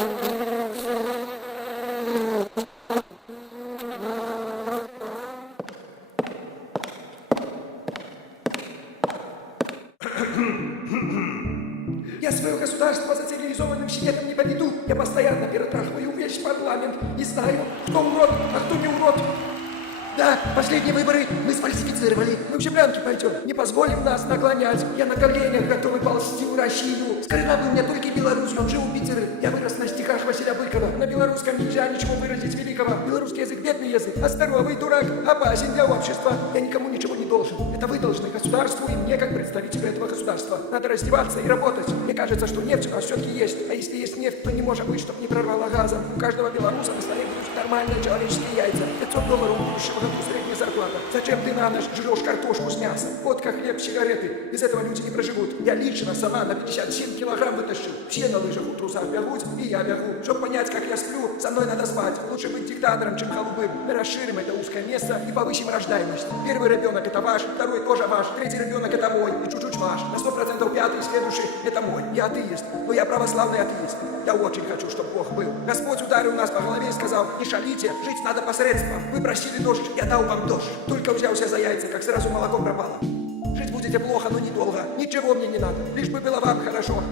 Я свое государство за цивилизованным щитом не поведу. Я постоянно перетрахиваю весь парламент. Не знаю, кто урод, а кто не урод. Да, последние выборы мы сфальсифицировали. Мы в землянки пойдем. Не позволим нас наклонять. Я на коленях готовый ползти в Россию. Скорена был мне только Беларусь, он жил в Питере. Я вырос на стихах Василия Быкова. На белорусском нельзя ничего выразить великого. Белорусский язык бедный язык, а здоровый дурак опасен для общества. Я никому ничего не должен. Это вы должны государству и мне, как представителю этого государства. Надо раздеваться и работать. Мне кажется, что нефть у нас все-таки есть. А если есть нефть, то не может быть, чтобы не прорвало газом. У каждого белоруса на столе будут нормальные человеческие яйца. 500 долларов в будущем году средняя зарплата. Зачем ты на ночь жрешь картошку с мясом? Водка, хлеб, сигареты. Без этого люди не проживут. Я лично сама на 57 килограмм вытащил. Все на лыжах у трусах бегут, и я бегу. Чтобы понять, как я сплю, со мной надо спать. Лучше быть диктатором, чем голубым. Мы расширим это узкое место и повысим рождаемость. Первый ребенок это ваш, второй тоже ваш, третий ребенок это мой и чуть-чуть ваш. На 100% пятый, следующий это мой. Я атеист, но я православный атеист. Я очень хочу, чтобы Бог был. Господь ударил нас по голове и сказал: не шалите, жить надо посредством. Вы просили дождь, я дал вам дождь. Только взялся за яйца, как сразу молоко пропало. Жить будете плохо, но недолго. Ничего мне не надо, лишь бы было вам хорошо.